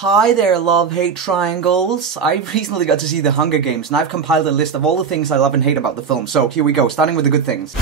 Hi there, love-hate triangles. I recently got to see The Hunger Games, and I've compiled a list of all the things I love and hate about the film, so here we go, starting with the good things.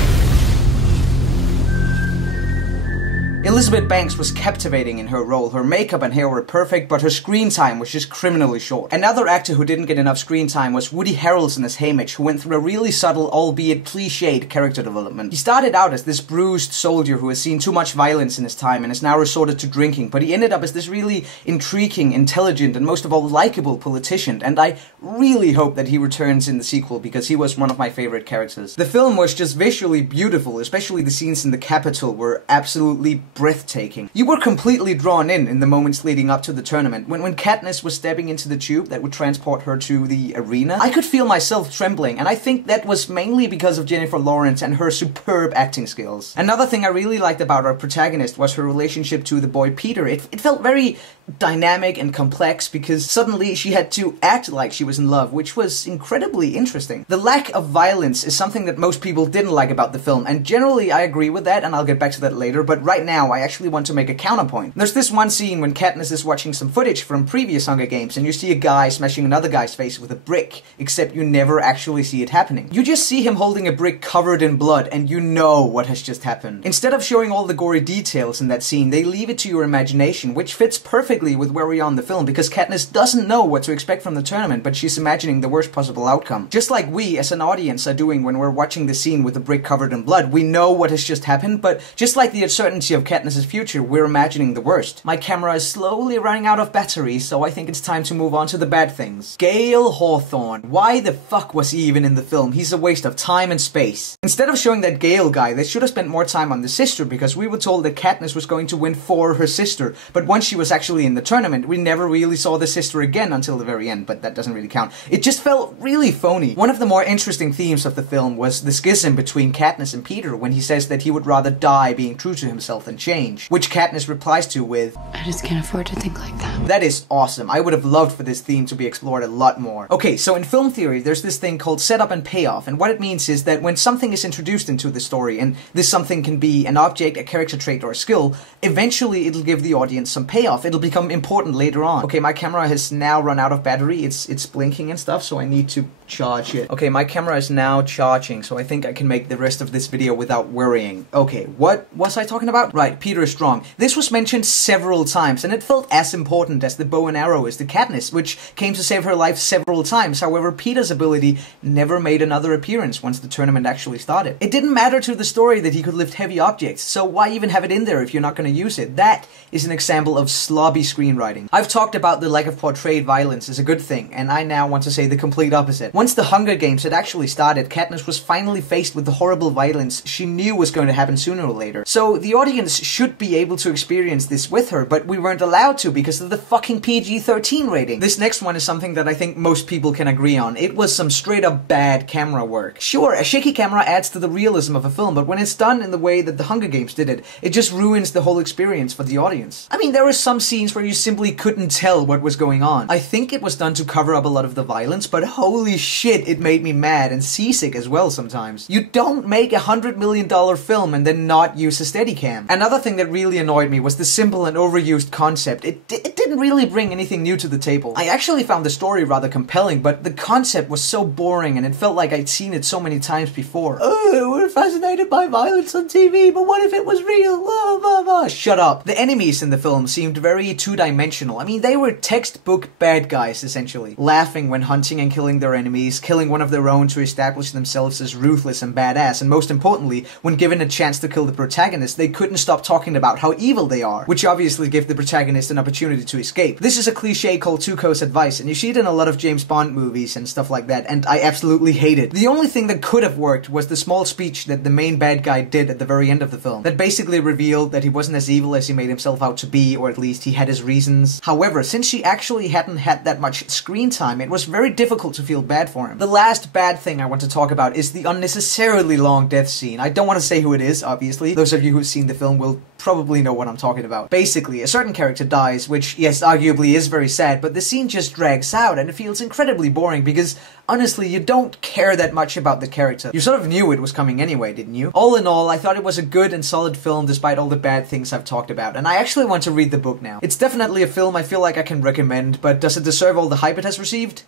Elizabeth Banks was captivating in her role. Her makeup and hair were perfect, but her screen time was just criminally short. Another actor who didn't get enough screen time was Woody Harrelson as Haymitch, who went through a really subtle, albeit cliched, character development. He started out as this bruised soldier who has seen too much violence in his time and has now resorted to drinking, but he ended up as this really intriguing, intelligent, and most of all likable politician, and I really hope that he returns in the sequel because he was one of my favorite characters. The film was just visually beautiful, especially the scenes in the Capitol were absolutely breathtaking. You were completely drawn in the moments leading up to the tournament. When Katniss was stepping into the tube that would transport her to the arena, I could feel myself trembling, and I think that was mainly because of Jennifer Lawrence and her superb acting skills. Another thing I really liked about our protagonist was her relationship to the boy Peter. It felt very dynamic and complex because suddenly she had to act like she was in love, which was incredibly interesting. The lack of violence is something that most people didn't like about the film, and generally I agree with that, and I'll get back to that later, but right now I actually want to make a counterpoint. There's this one scene when Katniss is watching some footage from previous Hunger Games, and you see a guy smashing another guy's face with a brick, except you never actually see it happening. You just see him holding a brick covered in blood, and you know what has just happened. Instead of showing all the gory details in that scene, they leave it to your imagination, which fits perfectly with where we are in the film, because Katniss doesn't know what to expect from the tournament, but she's imagining the worst possible outcome. Just like we, as an audience, are doing when we're watching the scene with the brick covered in blood. We know what has just happened, but just like the uncertainty of Katniss's future, we're imagining the worst. My camera is slowly running out of battery, so I think it's time to move on to the bad things. Gale Hawthorne. Why the fuck was he even in the film? He's a waste of time and space. Instead of showing that Gale guy, they should have spent more time on the sister, because we were told that Katniss was going to win for her sister, but once she was actually in the tournament, we never really saw the sister again until the very end, but that doesn't really count. It just felt really phony. One of the more interesting themes of the film was the schism between Katniss and Peter when he says that he would rather die being true to himself than change, which Katniss replies to with, "I just can't afford to think like that." That is awesome. I would have loved for this theme to be explored a lot more. Okay, so in film theory, there's this thing called setup and payoff, and what it means is that when something is introduced into the story, and this something can be an object, a character trait, or a skill, eventually it'll give the audience some payoff. It'll become important later on. Okay, my camera has now run out of battery. It's blinking and stuff, so I need to charge it. Okay, my camera is now charging, so I think I can make the rest of this video without worrying. Okay, what was I talking about? Right, Peter is strong. This was mentioned several times, and it felt as important as the bow and arrow is to Katniss, which came to save her life several times. However, Peter's ability never made another appearance once the tournament actually started. It didn't matter to the story that he could lift heavy objects, so why even have it in there if you're not going to use it? That is an example of slobby screenwriting. I've talked about the lack of portrayed violence as a good thing, and I now want to say the complete opposite. Once the Hunger Games had actually started, Katniss was finally faced with the horrible violence she knew was going to happen sooner or later. So the audience should be able to experience this with her, but we weren't allowed to because of the fucking PG-13 rating. This next one is something that I think most people can agree on. It was some straight up bad camera work. Sure, a shaky camera adds to the realism of a film, but when it's done in the way that the Hunger Games did it, it just ruins the whole experience for the audience. I mean, there were some scenes where you simply couldn't tell what was going on. I think it was done to cover up a lot of the violence, but holy shit, it made me mad and seasick as well sometimes. You don't make $100 million film and then not use a Steadicam. Another thing that really annoyed me was the simple and overused concept. It didn't really bring anything new to the table. I actually found the story rather compelling, but the concept was so boring and it felt like I'd seen it so many times before. Oh, we're fascinated by violence on TV, but what if it was real? Blah, blah, blah. Shut up. The enemies in the film seemed very two-dimensional. I mean, they were textbook bad guys, essentially. Laughing when hunting and killing their enemies, killing one of their own to establish themselves as ruthless and badass, and most importantly, when given a chance to kill the protagonist, they couldn't stop talking about how evil they are, which obviously gave the protagonist an opportunity to escape. This is a cliche called Tucco's advice, and you see it in a lot of James Bond movies and stuff like that, and I absolutely hate it. The only thing that could have worked was the small speech that the main bad guy did at the very end of the film, that basically revealed that he wasn't as evil as he made himself out to be, or at least he had his reasons. However, since she actually hadn't had that much screen time, it was very difficult to feel bad for him. The last bad thing I want to talk about is the unnecessarily long death scene. I don't want to say who it is, obviously. Those of you who've seen the film will probably know what I'm talking about. Basically, a certain character dies, which, yes, arguably is very sad, but the scene just drags out and it feels incredibly boring because, honestly, you don't care that much about the character. You sort of knew it was coming anyway, didn't you? All in all, I thought it was a good and solid film despite all the bad things I've talked about, and I actually want to read the book now. It's definitely a film I feel like I can recommend, but does it deserve all the hype it has received?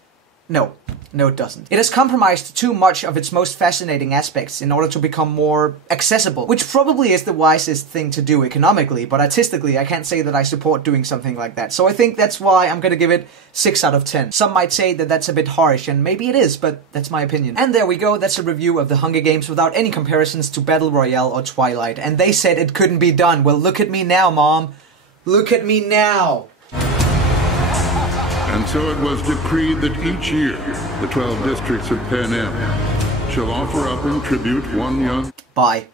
No. No, it doesn't. It has compromised too much of its most fascinating aspects in order to become more accessible, which probably is the wisest thing to do economically, but artistically I can't say that I support doing something like that. So I think that's why I'm gonna give it 6 out of 10. Some might say that that's a bit harsh, and maybe it is, but that's my opinion. And there we go, that's a review of The Hunger Games without any comparisons to Battle Royale or Twilight. And they said it couldn't be done. Well, look at me now, Mom. Look at me now. And so it was decreed that each year, the 12 districts of Panem shall offer up in tribute one young... Bye.